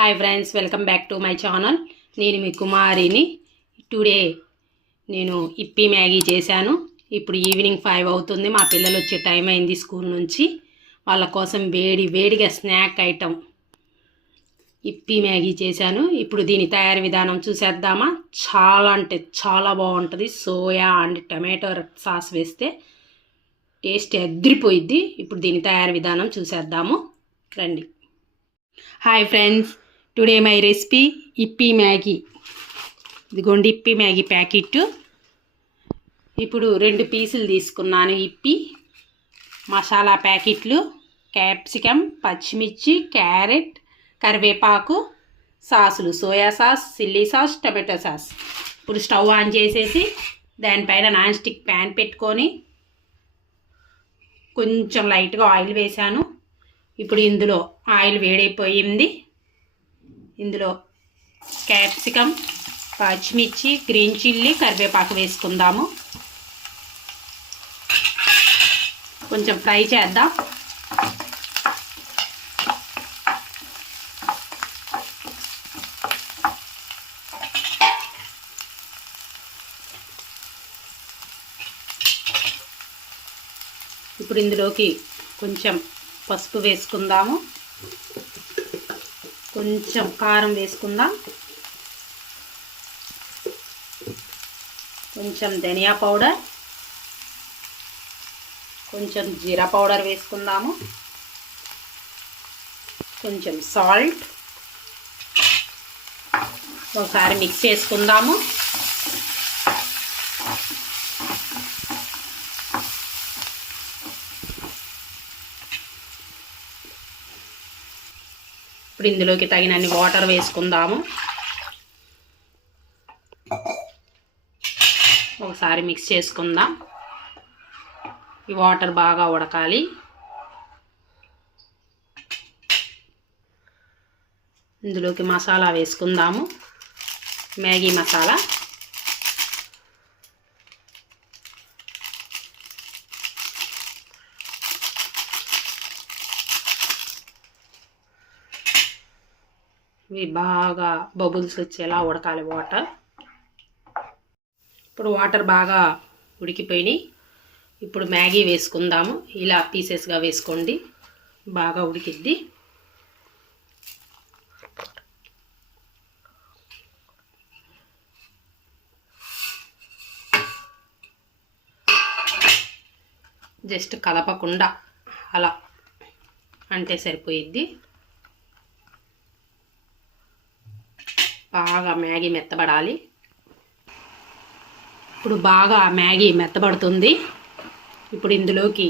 Hi friends, welcome back to my channel. నేను మీ కుమారిని. Today నేను ఇప్పి Maggi చేశాను. ఇప్పుడు ఈవినింగ్ 5 అవుతుంది. మా పిల్లలు వచ్చే టైం అయింది స్కూల్ నుంచి. వాళ్ళ కోసం వేడిగా స్నాక్ ఐటమ్ ఇప్పి మ్యాగీ చేశాను. ఇప్పుడు దీని తయారీ విధానం చూసేద్దామా. చాలా అంటే చాలా బాగుంటుంది. సోయా అండ్ టమాటో సాస్ వేస్తే టేస్ట్ అదిరిపోయిద్ది. ఇప్పుడు దీని తయారీ విధానం చూసేద్దాము రండి. Hi friends, today my recipe yippee Maggi. ఇదిగోండి ఇప్పి మ్యాగీ ప్యాకెట్. ఇప్పుడు 2 పీసులు తీసుకున్నాను ఇప్పి. మసాలా ప్యాకెట్లు, క్యాప్సికమ్, పచ్చిమిర్చి, క్యారెట్, కరివేపాకు, సాసులు, soya sauce, chilli sauce, tomato sauce. ఇప్పుడు స్టవ్ ఆన్ చేసేసి దానిపైన నాన్ స్టిక్ ప్యాన్ పెట్టుకొని కొంచెం లైట్గా ఆయిల్ వేసాను. ఇప్పుడు ఇందులో ఆయిల్ వేడైపోయింది. ఇందులో క్యాప్సికమ్, పచ్చిమిర్చి, గ్రీన్ చిల్లీ, కరివేపాకు వేసుకుందాము. కొంచెం ఫ్రై చేద్దాం. ఇప్పుడు ఇందులోకి కొంచెం పసుపు వేసుకుందాము. కొంచెం కారం వేసుకుందాం. కొంచెం ధనియా పౌడర్, కొంచెం జీరా పౌడర్ వేసుకుందాము. కొంచెం సాల్ట్. ఒకసారి మిక్స్ చేసుకుందాము. ఇప్పుడు ఇందులోకి తగినన్ని వాటర్ వేసుకుందాము. ఒకసారి మిక్స్ చేసుకుందాం. ఈ వాటర్ బాగా ఉడకాలి. ఇందులోకి మసాలా వేసుకుందాము. మ్యాగీ మసాలా. ఇవి బాగా బబుల్స్ వచ్చేలా ఉడకాలి వాటర్. ఇప్పుడు వాటర్ బాగా ఉడికిపోయినాయి. ఇప్పుడు మ్యాగీ వేసుకుందాము. ఇలా పీసెస్గా వేసుకోండి, బాగా ఉడికిద్ది. జస్ట్ కలపకుండా అలా అంటే సరిపోయిద్ది. బాగా మ్యాగీ మెత్తబడాలి. ఇప్పుడు బాగా మ్యాగీ మెత్తబడుతుంది. ఇప్పుడు ఇందులోకి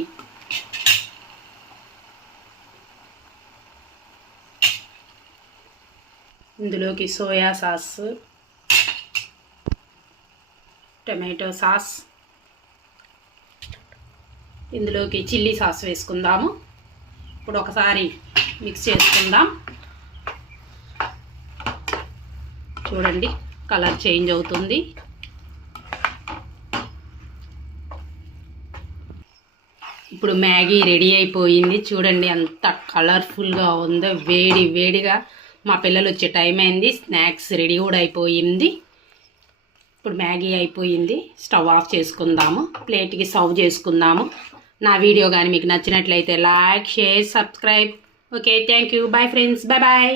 సోయా సాస్, టమాటో సాస్, ఇందులోకి చిల్లీ సాస్ వేసుకుందాము. ఇప్పుడు ఒకసారి మిక్స్ చేసుకుందాం. చూడండి కలర్ చేంజ్ అవుతుంది. ఇప్పుడు మ్యాగీ రెడీ అయిపోయింది. చూడండి ఎంత కలర్ఫుల్గా ఉందో. వేడిగా మా పిల్లలు వచ్చే టైం అయింది. స్నాక్స్ రెడీ కూడా అయిపోయింది. ఇప్పుడు మ్యాగీ అయిపోయింది. స్టవ్ ఆఫ్ చేసుకుందాము. ప్లేట్కి సర్వ్ చేసుకుందాము. నా వీడియో కానీ మీకు నచ్చినట్లయితే like, share, subscribe. Okay, thank you. Bye friends, bye.